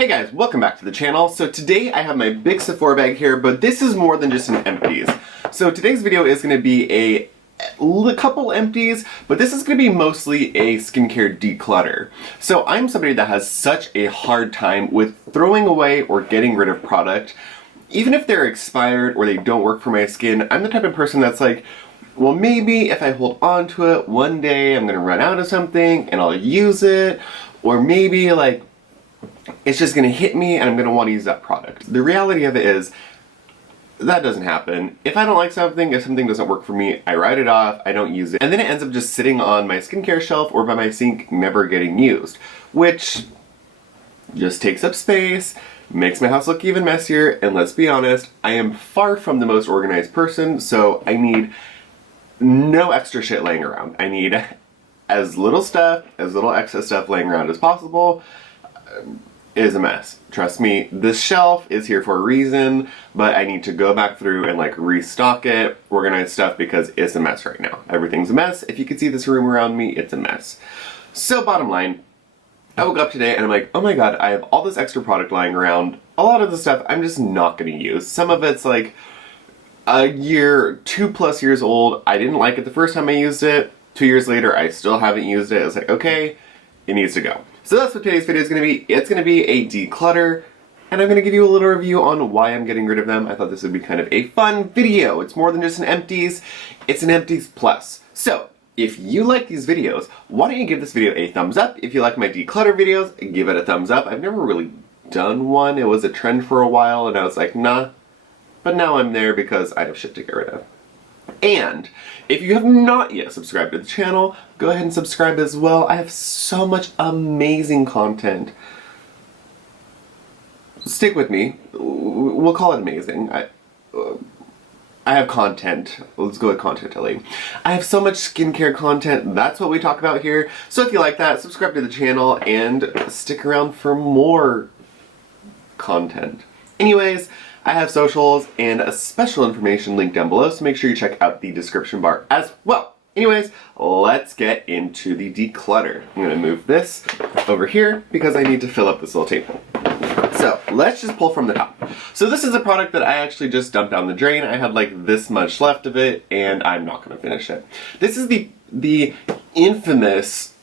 Hey guys, welcome back to the channel. So today I have my big Sephora bag here, but this is more than just an empties. So today's video is going to be a couple empties, but this is going to be mostly a skincare declutter. So I'm somebody that has such a hard time with throwing away or getting rid of product. Even if they're expired or they don't work for my skin, I'm the type of person that's like, well, maybe if I hold on to it, one day I'm going to run out of something and I'll use it. Or maybe like it's just going to hit me and I'm going to want to use that product. The reality of it is that doesn't happen. If I don't like something, if something doesn't work for me, I write it off, I don't use it, and then it ends up just sitting on my skincare shelf or by my sink, never getting used, which just takes up space, makes my house look even messier, and let's be honest, I am far from the most organized person, so I need no extra shit laying around. I need as little stuff, as little excess stuff laying around as possible. It is a mess. Trust me, this shelf is here for a reason, but I need to go back through and like restock it, organize stuff, because it's a mess right now. Everything's a mess. If you can see this room around me, it's a mess. So bottom line, I woke up today and I'm like, oh my god, I have all this extra product lying around. A lot of the stuff I'm just not going to use. Some of it's like a year, 2+ years old. I didn't like it the first time I used it. 2 years later, I still haven't used it. It's like, okay, it needs to go. So that's what today's video is going to be. It's going to be a declutter, and I'm going to give you a little review on why I'm getting rid of them. I thought this would be kind of a fun video. It's more than just an empties, it's an empties plus. So if you like these videos, why don't you give this video a thumbs up? If you like my declutter videos, give it a thumbs up. I've never really done one. It was a trend for a while, and I was like, nah. But now I'm there because I have shit to get rid of. And if you have not yet subscribed to the channel, go ahead and subscribe as well. I have so much amazing content. Stick with me. We'll call it amazing. I have content. Let's go with content, Ellie. I have so much skincare content. That's what we talk about here. So if you like that, subscribe to the channel and stick around for more content. Anyways, I have socials and a special information linked down below, so make sure you check out the description bar as well. Anyways, let's get into the declutter. I'm going to move this over here because I need to fill up this little table. So let's just pull from the top. So this is a product that I actually just dumped down the drain. I had like this much left of it and I'm not going to finish it. This is the infamous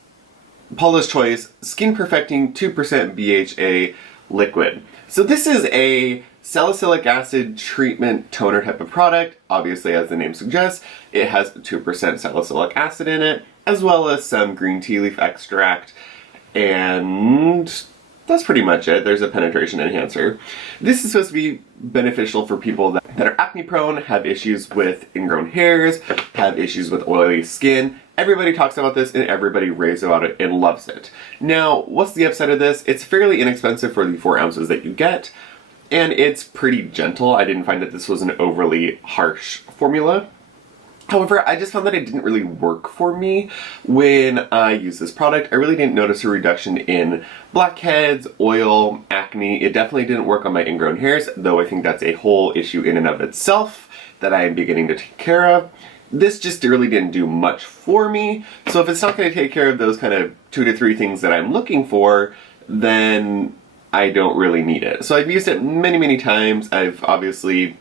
Paula's Choice Skin Perfecting 2% BHA liquid. So this is a salicylic acid treatment toner type of product. Obviously, as the name suggests, it has 2% salicylic acid in it, as well as some green tea leaf extract, and that's pretty much it. There's a penetration enhancer. This is supposed to be beneficial for people that are acne prone, have issues with ingrown hairs, have issues with oily skin. Everybody talks about this and everybody raves about it and loves it. Now, what's the upside of this? It's fairly inexpensive for the 4 ounces that you get, and it's pretty gentle. I didn't find that this was an overly harsh formula. However, I just found that it didn't really work for me when I used this product. I really didn't notice a reduction in blackheads, oil, acne. It definitely didn't work on my ingrown hairs, though I think that's a whole issue in and of itself that I am beginning to take care of. This just really didn't do much for me. So if it's not going to take care of those kind of 2 to 3 things that I'm looking for, then I don't really need it. So I've used it many, many times. I've obviously,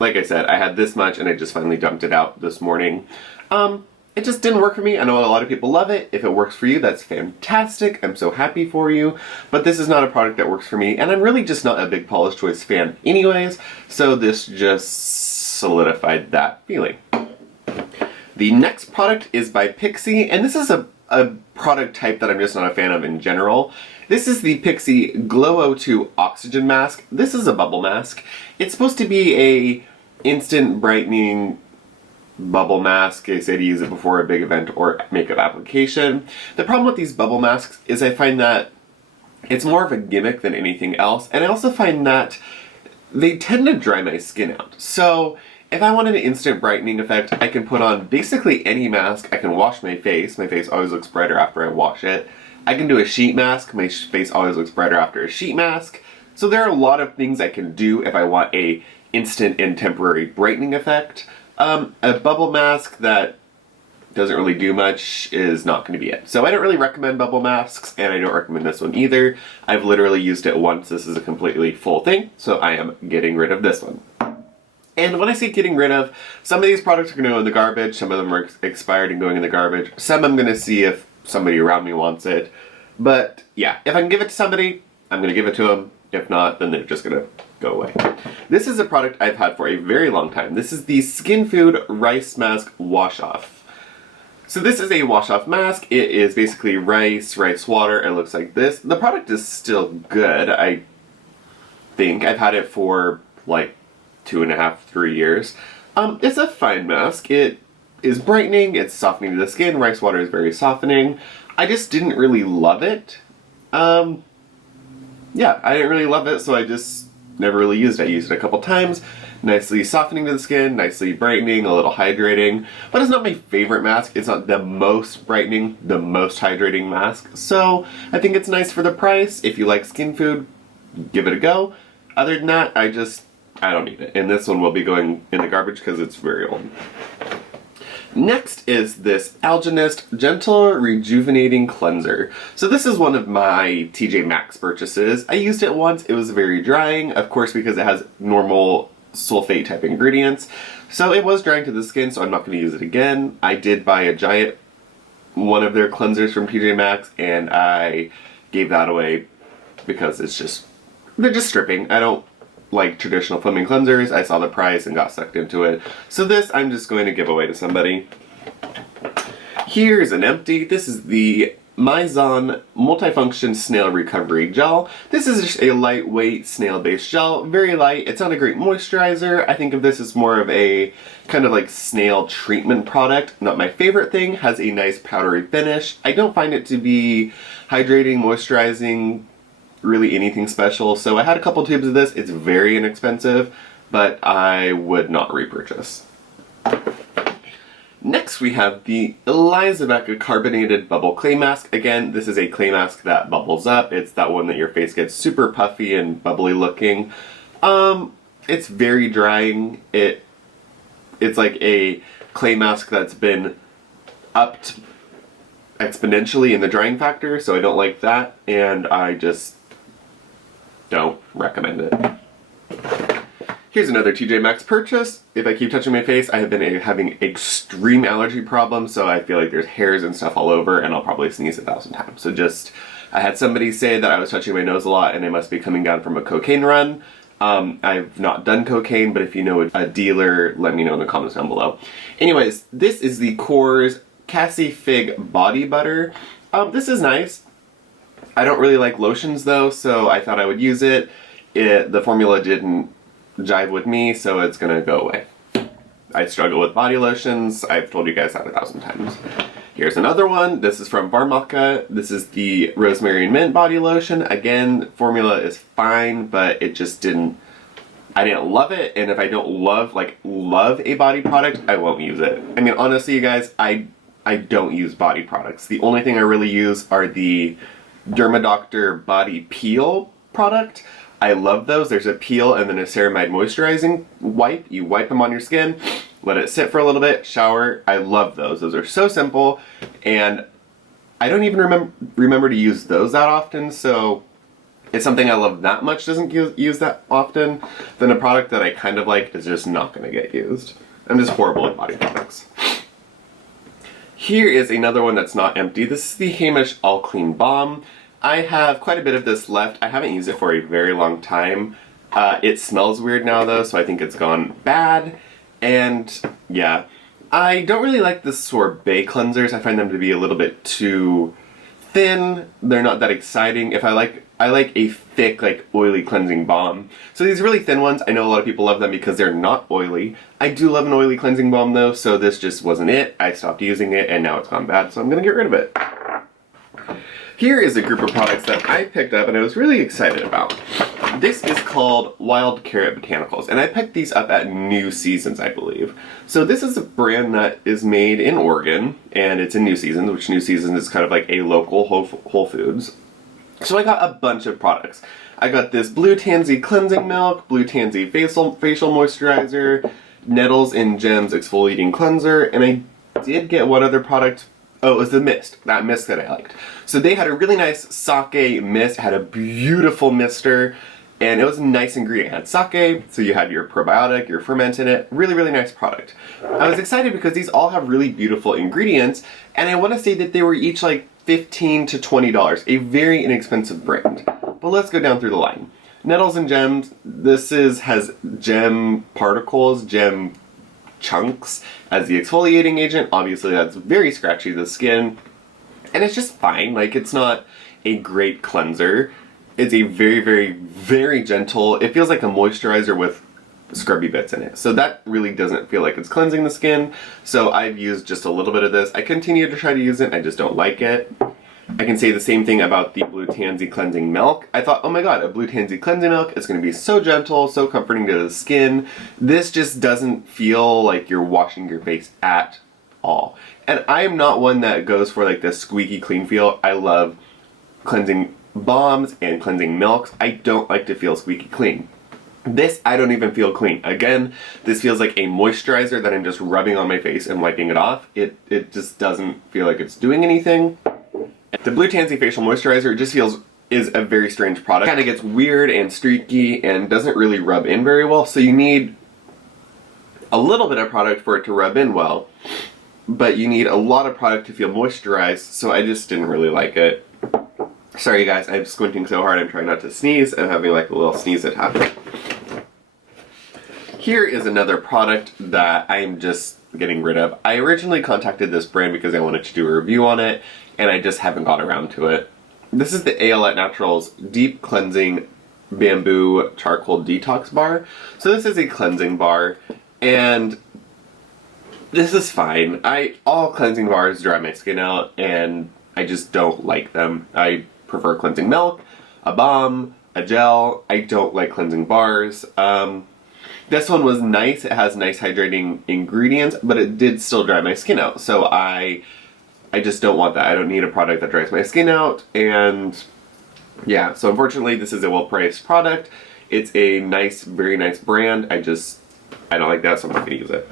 like I said, I had this much and I just finally dumped it out this morning. It just didn't work for me. I know a lot of people love it. If it works for you, that's fantastic. I'm so happy for you. But this is not a product that works for me, and I'm really just not a big Paula's Choice fan anyways, so this just solidified that feeling. The next product is by Pixi, and this is a product type that I'm just not a fan of in general. This is the Pixi Glow O2 Oxygen Mask. This is a bubble mask. It's supposed to be a instant brightening bubble mask. They say to use it before a big event or makeup application. The problem with these bubble masks is I find that it's more of a gimmick than anything else, and I also find that they tend to dry my skin out. So if I want an instant brightening effect, I can put on basically any mask. I can wash my face. My face always looks brighter after I wash it. I can do a sheet mask. My face always looks brighter after a sheet mask. So there are a lot of things I can do if I want a instant and temporary brightening effect. A bubble mask that doesn't really do much, is not going to be it. So I don't really recommend bubble masks, and I don't recommend this one either. I've literally used it once. This is a completely full thing, so I am getting rid of this one. And when I say getting rid of, some of these products are going to go in the garbage, some of them are expired and going in the garbage. Some I'm going to see if somebody around me wants it. But yeah, if I can give it to somebody, I'm going to give it to them. If not, then they're just going to go away. This is a product I've had for a very long time. This is the Skin Food Rice Mask Wash Off. So this is a wash off mask. It is basically rice water. It looks like this. The product is still good. I think I've had it for like 2.5, 3 years. It's a fine mask. It is brightening, it's softening the skin. Rice water is very softening. I just didn't really love it. Yeah, I didn't really love it, so I just never really used it. I used it a couple times. Nicely softening to the skin, nicely brightening, a little hydrating. But it's not my favorite mask. It's not the most brightening, the most hydrating mask. So I think it's nice for the price. If you like skin food, give it a go. Other than that, I don't need it. And this one will be going in the garbage because it's very old. Next is this Algenist Gentle Rejuvenating Cleanser. So this is one of my TJ Maxx purchases. I used it once. It was very drying, of course, because it has normal sulfate type ingredients. So it was drying to the skin, so I'm not going to use it again. I did buy a giant one of their cleansers from TJ Maxx, and I gave that away because they're just stripping. I don't like traditional foaming cleansers. I saw the price and got sucked into it. So this I'm just going to give away to somebody. Here's an empty. This is the Mizon Multifunction Snail Recovery Gel. This is just a lightweight snail-based gel. Very light. It's not a great moisturizer. I think of this as more of a kind of like snail treatment product. Not my favorite thing. Has a nice powdery finish. I don't find it to be hydrating, moisturizing, really anything special. So I had a couple tubes of this. It's very inexpensive, but I would not repurchase. Next we have the Elizavecca Carbonated Bubble Clay Mask. Again, this is a clay mask that bubbles up. It's that one that your face gets super puffy and bubbly looking. It's very drying. It's like a clay mask that's been upped exponentially in the drying factor, so I don't like that, and I just don't recommend it. Here's another TJ Maxx purchase. If I keep touching my face, I have been having extreme allergy problems, so I feel like there's hairs and stuff all over, and I'll probably sneeze 1,000 times. So I had somebody say that I was touching my nose a lot, and I must be coming down from a cocaine run. I've not done cocaine, but if you know a dealer, let me know in the comments down below. Anyways, this is the KLAIRS Cassie Fig Body Butter. This is nice. I don't really like lotions though, so I thought I would use it. The formula didn't jive with me, so it's gonna go away. I struggle with body lotions. I've told you guys that 1,000 times. Here's another one. This is from Varmaka. This is the Rosemary and Mint Body Lotion. Again, formula is fine, but it just I didn't love it, and if I don't love a body product, I won't use it. I mean, honestly, you guys, I don't use body products. The only thing I really use are the Dermadoctor Body Peel product. I love those. There's a peel and then a ceramide moisturizing wipe. You wipe them on your skin, let it sit for a little bit, shower. I love those. Those are so simple, and I don't even remember to use those that often, so it's something I love that much doesn't use that often. Then a product that I kind of like is just not going to get used. I'm just horrible at body products. Here is another one that's not empty. This is the Hamish All Clean Balm. I have quite a bit of this left. I haven't used it for a very long time. It smells weird now though, so I think it's gone bad. And yeah, I don't really like the sorbet cleansers. I find them to be a little bit too thin. They're not that exciting. I like a thick, like oily cleansing balm. So these really thin ones, I know a lot of people love them because they're not oily. I do love an oily cleansing balm though, so this just wasn't it. I stopped using it and now it's gone bad, so I'm gonna get rid of it. Here is a group of products that I picked up and I was really excited about. This is called Wild Carrot Botanicals, and I picked these up at New Seasons, I believe. So this is a brand that is made in Oregon, and it's in New Seasons, which New Seasons is kind of like a local Whole Foods. So I got a bunch of products. I got this Blue Tansy Cleansing Milk, Blue Tansy Facial Moisturizer, Nettles and Gems Exfoliating Cleanser, and I did get one other product. Oh, it was the mist. That mist that I liked. So they had a really nice sake mist. It had a beautiful mister. And it was a nice ingredient. It had sake, so you had your probiotic, your ferment in it. Really, really nice product. I was excited because these all have really beautiful ingredients, and I want to say that they were each like $15 to $20, a very inexpensive brand. But let's go down through the line. Nettles and Gems, has gem particles, gem chunks as the exfoliating agent. Obviously that's very scratchy to the skin, and it's just fine. Like, it's not a great cleanser. It's a very, very, very gentle, it feels like a moisturizer with scrubby bits in it. So that really doesn't feel like it's cleansing the skin. So I've used just a little bit of this. I continue to try to use it, I just don't like it. I can say the same thing about the Blue Tansy Cleansing Milk. I thought, oh my god, a Blue Tansy Cleansing Milk is going to be so gentle, so comforting to the skin. This just doesn't feel like you're washing your face at all. And I am not one that goes for like this squeaky clean feel. I love cleansing balms and cleansing milks. I don't like to feel squeaky clean. This, I don't even feel clean. Again, this feels like a moisturizer that I'm just rubbing on my face and wiping it off. It just doesn't feel like it's doing anything. The Blue Tansy Facial Moisturizer just is a very strange product. It kind of gets weird and streaky and doesn't really rub in very well, so you need a little bit of product for it to rub in well, but you need a lot of product to feel moisturized, so I just didn't really like it. Sorry guys, I'm squinting so hard I'm trying not to sneeze. I'm having like a little sneeze attack. Here is another product that I'm just getting rid of. I originally contacted this brand because I wanted to do a review on it, and I just haven't got around to it. This is the Eilat Naturals Deep Cleansing Bamboo Charcoal Detox Bar. So this is a cleansing bar, and this is fine. All cleansing bars dry my skin out, and I just don't like them. I prefer cleansing milk, a balm, a gel. I don't like cleansing bars. This one was nice. It has nice hydrating ingredients, but it did still dry my skin out. So I just don't want that. I don't need a product that dries my skin out. And yeah, so unfortunately this is a well-priced product. It's a nice, very nice brand. I don't like that, so I'm not gonna use it.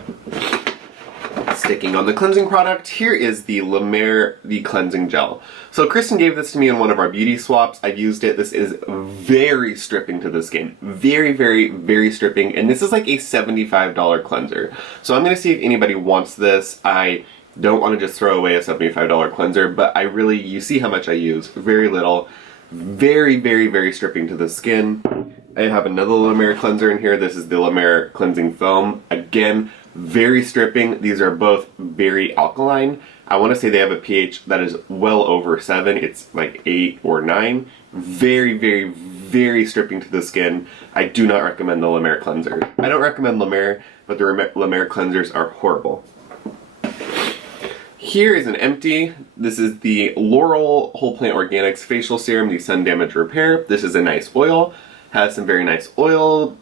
Sticking on the cleansing product, here is the La Mer The Cleansing Gel. So Kristen gave this to me in one of our beauty swaps. I've used it. This is very stripping to the skin. Very, very, very stripping. And this is like a $75 cleanser. So I'm going to see if anybody wants this. I don't want to just throw away a $75 cleanser, but you see how much I use. Very little. Very, very, very stripping to the skin. I have another La Mer cleanser in here. This is the La Mer Cleansing Foam. Again, very stripping. These are both very alkaline. I want to say they have a pH that is well over 7. It's like 8 or 9. Very, very, very stripping to the skin. I do not recommend the La Mer cleanser. I don't recommend La Mer, but the La Mer cleansers are horrible. Here is an empty. This is the Laurel Whole Plant Organics Facial Serum, the Sun Damage Repair. This is a nice oil. Has some very nice whole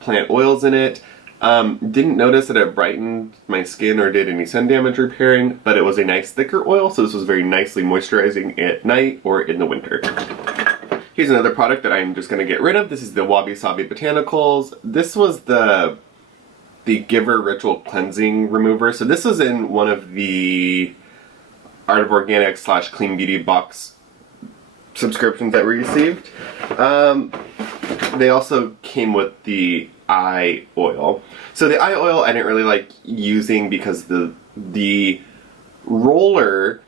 plant oils in it. Didn't notice that it brightened my skin or did any sun damage repairing, but it was a nice thicker oil, so this was very nicely moisturizing at night or in the winter. Here's another product that I'm just going to get rid of. This is the WabiSabi Botanicals. This was the Giver Ritual Cleansing Remover. So this was in one of the Art of Organics / Clean Beauty box subscriptions that we received. They also came with the eye oil. So the eye oil I didn't really like using because the roller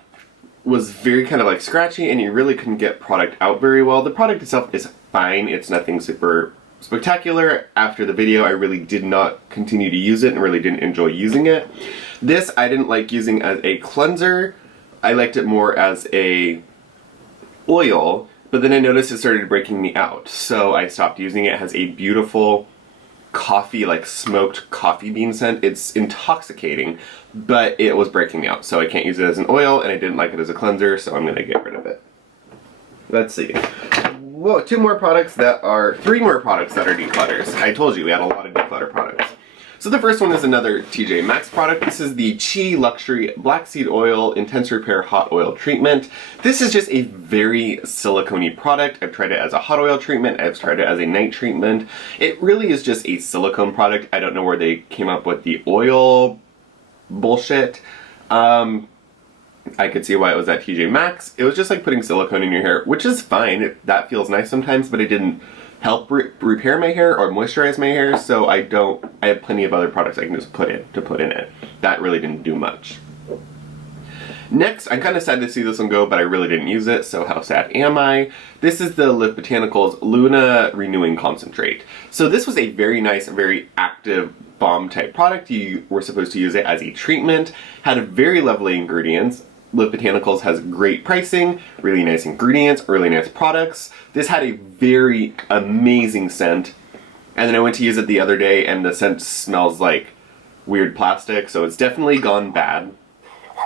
was very kind of like scratchy and you really couldn't get product out very well. The product itself is fine. It's nothing super spectacular. After the video I really did not continue to use it and really didn't enjoy using it. This I didn't like using as a cleanser. I liked it more as a oil, but then I noticed it started breaking me out, so I stopped using it. It has a beautiful coffee, like smoked coffee bean scent. It's intoxicating, but it was breaking me out, so I can't use it as an oil, and I didn't like it as a cleanser, so I'm gonna get rid of it. Let's see. Whoa, three more products that are declutters. I told you we had a lot of declutter products. So the first one is another TJ Maxx product. This is the Chi Luxury Black Seed Oil Intense Repair Hot Oil Treatment. This is just a very silicone-y product. I've tried it as a hot oil treatment. I've tried it as a night treatment. It really is just a silicone product. I don't know where they came up with the oil bullshit. I could see why it was at TJ Maxx. It was just like putting silicone in your hair, which is fine. That feels nice sometimes, but it didn't help repair my hair or moisturize my hair, so I have plenty of other products I can just put in it. That really didn't do much. Next, I'm kind of sad to see this one go, but I really didn't use it, so how sad am I? This is the Live Botanicals Luna Renewing Concentrate. So this was a very nice, very active balm type product. You were supposed to use it as a treatment. Had very lovely ingredients. Live Botanicals has great pricing, really nice ingredients, really nice products. This had a very amazing scent. And then I went to use it the other day and the scent smells like weird plastic, so it's definitely gone bad.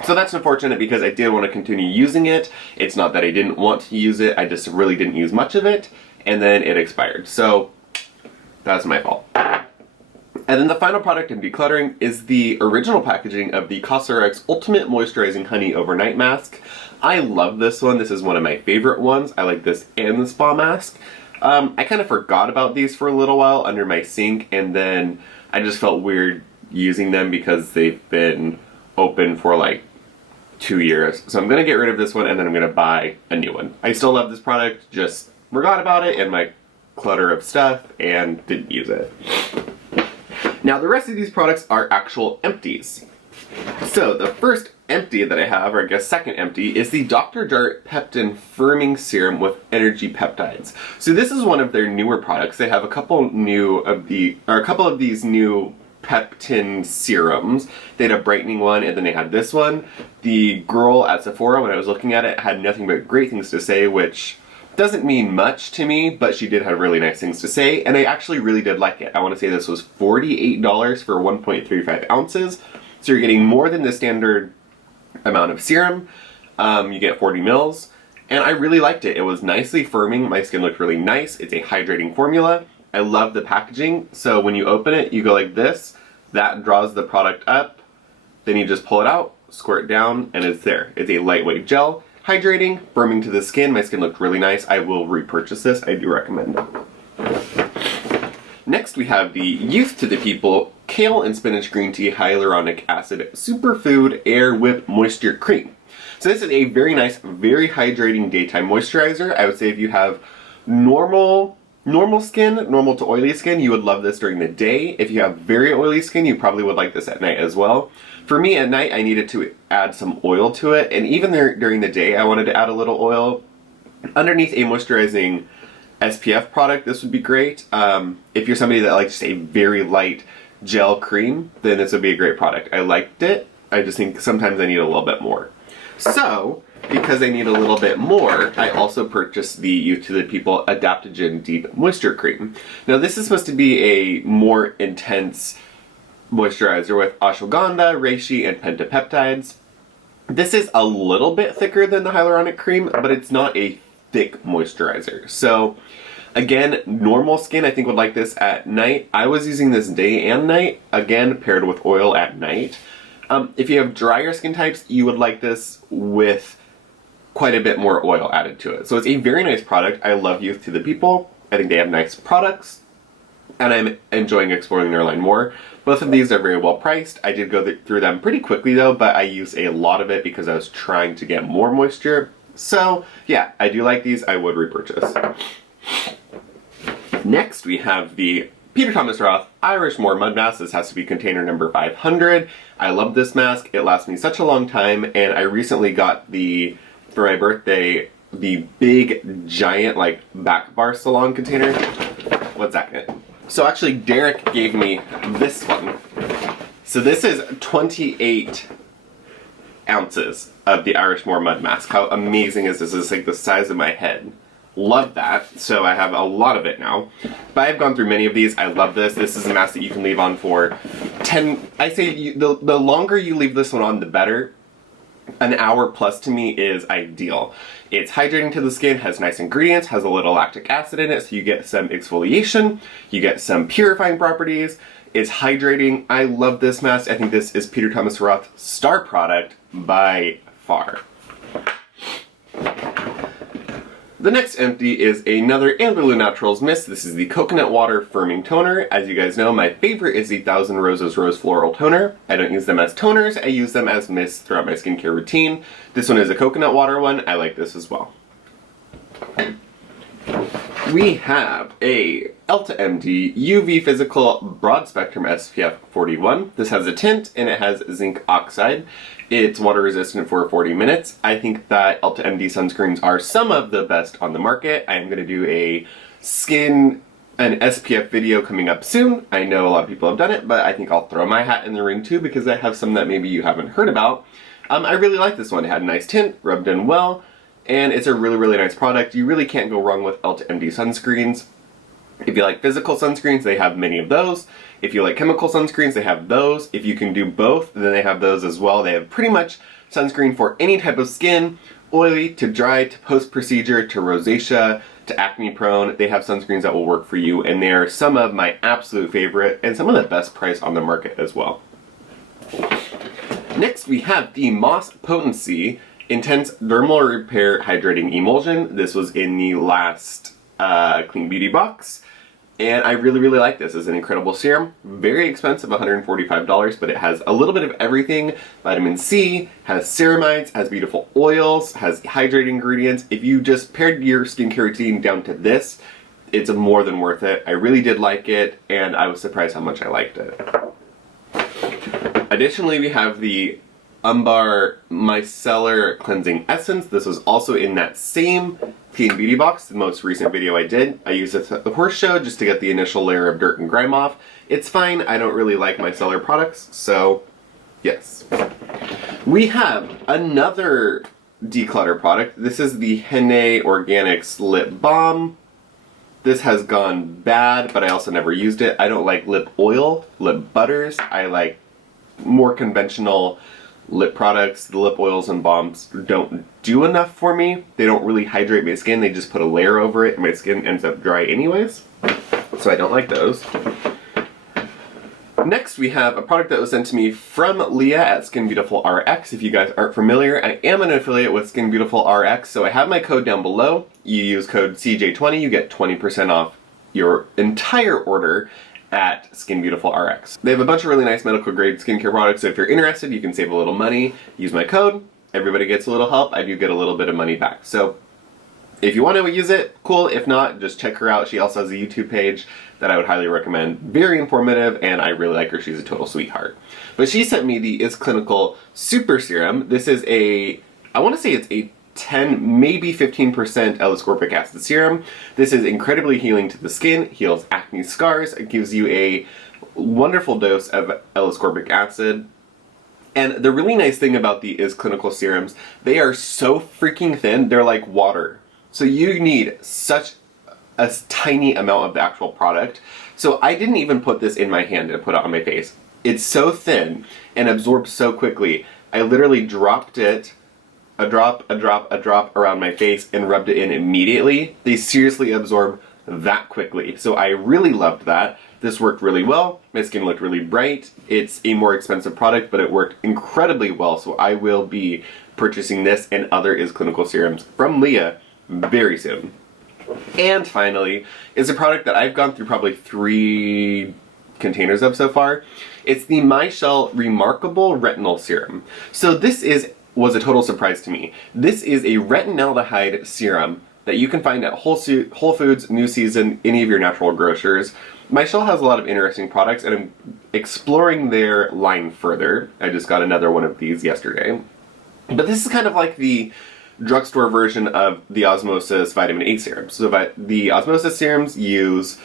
So that's unfortunate because I did want to continue using it. It's not that I didn't want to use it, I just really didn't use much of it, and then it expired. So that's my fault. And then the final product in decluttering is the original packaging of the COSRX Ultimate Moisturizing Honey Overnight Mask. I love this one. This is one of my favorite ones. I like this and the spa mask. I kind of forgot about these for a little while under my sink, and then I just felt weird using them because they've been open for like 2 years. So I'm going to get rid of this one and then I'm going to buy a new one. I still love this product, just forgot about it in my clutter of stuff and didn't use it. Now the rest of these products are actual empties. So the first empty that I have, or I guess second empty, is the Dr. Jart Peptin Firming Serum with Energy Peptides. So this is one of their newer products. They have a couple of these new peptin serums. They had a brightening one and then they had this one. The girl at Sephora, when I was looking at it, had nothing but great things to say, which doesn't mean much to me, but she did have really nice things to say, and I actually really did like it. I want to say this was $48 for 1.35 ounces, so you're getting more than the standard amount of serum. You get 40 mils, and I really liked it. It was nicely firming. My skin looked really nice. It's a hydrating formula. I love the packaging, so when you open it, you go like this. That draws the product up, then you just pull it out, squirt it down, and it's there. It's a lightweight gel. Hydrating, firming to the skin. My skin looked really nice. I will repurchase this. I do recommend it. Next we have the Youth to the People Kale and Spinach Green Tea Hyaluronic Acid Superfood Air Whip Moisture Cream. So this is a very nice, very hydrating daytime moisturizer. I would say if you have normal skin, normal to oily skin, you would love this during the day. If you have very oily skin, you probably would like this at night as well. For me, at night, I needed to add some oil to it, and even during the day, I wanted to add a little oil. Underneath a moisturizing SPF product, this would be great. If you're somebody that likes just a very light gel cream, then this would be a great product. I liked it. I just think sometimes I need a little bit more. So, because I need a little bit more, I also purchased the Youth to the People Adaptogen Deep Moisture Cream. Now, this is supposed to be a more intense moisturizer with ashwagandha, reishi, and pentapeptides. This is a little bit thicker than the hyaluronic cream, but it's not a thick moisturizer. So again, normal skin I think would like this at night. I was using this day and night, again paired with oil at night. If you have drier skin types, you would like this with quite a bit more oil added to it. So it's a very nice product. I love Youth to the People. I think they have nice products, and I'm enjoying exploring their line more. Both of these are very well priced. I did go through them pretty quickly though, but I used a lot of it because I was trying to get more moisture. So yeah, I do like these. I would repurchase. Next we have the Peter Thomas Roth Irish Moor Mud Mask. This has to be container number 500. I love this mask. It lasts me such a long time, and I recently got for my birthday, the big giant like back bar salon container. 1 second. So actually Derek gave me this one. So this is 28 ounces of the Irish Moor Mud Mask. How amazing is this? It's like the size of my head. Love that. So I have a lot of it now. But I've gone through many of these. I love this. This is a mask that you can leave on for 10, I say the longer you leave this one on, the better. An hour plus to me is ideal. It's hydrating to the skin, has nice ingredients, has a little lactic acid in it, so you get some exfoliation, you get some purifying properties. It's hydrating. I love this mask. I think this is Peter Thomas Roth's star product by far. The next empty is another Eilat Naturals mist. This is the Coconut Water Firming Toner. As you guys know, my favorite is the Thousand Roses Rose Floral Toner. I don't use them as toners, I use them as mists throughout my skincare routine. This one is a coconut water one. I like this as well. We have a Elta MD UV Physical Broad Spectrum SPF 41. This has a tint and it has zinc oxide. It's water resistant for 40 minutes. I think that Elta MD sunscreens are some of the best on the market. I am going to do a skin and SPF video coming up soon. I know a lot of people have done it, but I think I'll throw my hat in the ring too because I have some that maybe you haven't heard about. I really like this one. It had a nice tint, rubbed in well, and it's a really nice product. You really can't go wrong with Elta MD sunscreens. If you like physical sunscreens, they have many of those. If you like chemical sunscreens, they have those. If you can do both, then they have those as well. They have pretty much sunscreen for any type of skin, oily to dry to post-procedure to rosacea to acne prone. They have sunscreens that will work for you, and they're some of my absolute favorite and some of the best price on the market as well. Next, we have the Moss Potency Intense Dermal Repair Hydrating Emulsion. This was in the last Clean Beauty box, and I really like this. It's an incredible serum. Very expensive, $145, but it has a little bit of everything. Vitamin C, has ceramides, has beautiful oils, has hydrating ingredients. If you just paired your skincare routine down to this, it's more than worth it. I really did like it, and I was surprised how much I liked it. Additionally, we have the Umbar Micellar Cleansing Essence. This was also in that same Clean Beauty box, the most recent video I did. I used it at the horse show just to get the initial layer of dirt and grime off. It's fine. I don't really like micellar products, so yes. We have another Declutter product. This is the Hena Organics Lip Balm. This has gone bad, but I also never used it. I don't like lip oil, lip butters. I like more conventional lip products. The lip oils and balms don't do enough for me. They don't really hydrate my skin. They just put a layer over it and my skin ends up dry anyways. So I don't like those. Next, we have a product that was sent to me from Leah at Skin Beautiful RX. If you guys aren't familiar, I am an affiliate with Skin Beautiful RX, so I have my code down below. You use code CJ20, you get 20% off your entire order at Skin Beautiful RX. They have a bunch of really nice medical grade skincare products, so if you're interested, you can save a little money. Use my code. Everybody gets a little help. I do get a little bit of money back. So if you want to use it, cool. If not, just check her out. She also has a YouTube page that I would highly recommend. Very informative, and I really like her. She's a total sweetheart. But she sent me the Is Clinical Super Serum. This is a, I want to say it's a 10, maybe 15% L-ascorbic acid serum. This is incredibly healing to the skin, heals acne scars, it gives you a wonderful dose of L-ascorbic acid. And the really nice thing about the Is Clinical serums, they are so freaking thin, they're like water. So you need such a tiny amount of the actual product. So I didn't even put this in my hand and put it on my face. It's so thin and absorbs so quickly. I literally dropped it a drop around my face and rubbed it in immediately. They seriously absorb that quickly. So I really loved that. This worked really well. My skin looked really bright. It's a more expensive product, but it worked incredibly well. So I will be purchasing this and other Is Clinical serums from Leah very soon. And finally, is a product that I've gone through probably 3 containers of so far. It's the Michelle Remarkable Retinol Serum. So this was a total surprise to me. This is a retinaldehyde serum that you can find at Whole Foods, New Season, any of your natural grocers. Michelle has a lot of interesting products, and I'm exploring their line further. I just got another one of these yesterday. But this is kind of like the drugstore version of the Osmosis Vitamin A serum. So the Osmosis serums use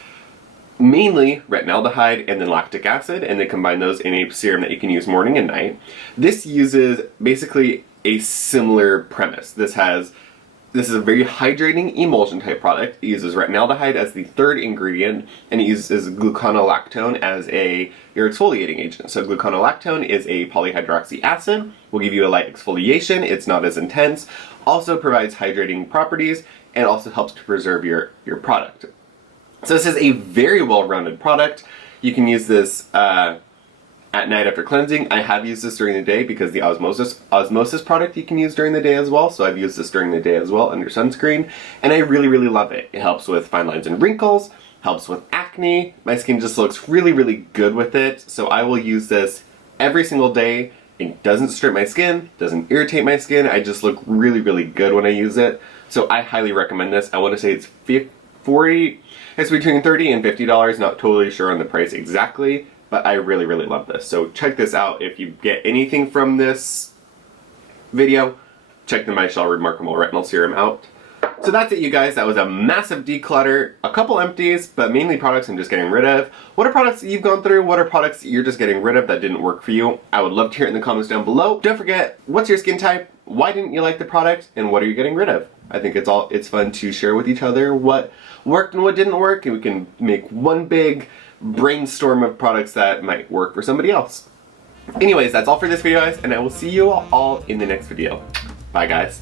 mainly retinaldehyde and then lactic acid, and they combine those in a serum that you can use morning and night. This uses basically a similar premise. This is a very hydrating emulsion type product. It uses retinaldehyde as the 3rd ingredient, and it uses gluconolactone as your exfoliating agent. So gluconolactone is a polyhydroxy acid, will give you a light exfoliation, it's not as intense, also provides hydrating properties, and also helps to preserve your product. So this is a very well-rounded product. You can use this at night after cleansing. I have used this during the day because the Osmosis product you can use during the day as well, so I've used this during the day as well under sunscreen, and I really, really love it. It helps with fine lines and wrinkles, helps with acne. My skin just looks really, really good with it, so I will use this every single day. It doesn't strip my skin, doesn't irritate my skin. I just look really, really good when I use it. So I highly recommend this. I want to say it's it's between $30 and $50, not totally sure on the price exactly, but I really, really love this. So check this out. If you get anything from this video, check the My Shell Remarkable Retinol Serum out. So that's it, you guys. That was a massive declutter, a couple empties, but mainly products I'm just getting rid of. What are products that you've gone through? What are products that you're just getting rid of that didn't work for you? I would love to hear it in the comments down below. Don't forget, what's your skin type? Why didn't you like the product? And what are you getting rid of? I think it's fun to share with each other what worked and what didn't work, and we can make one big brainstorm of products that might work for somebody else. Anyways, that's all for this video, guys, and I will see you all in the next video. Bye, guys.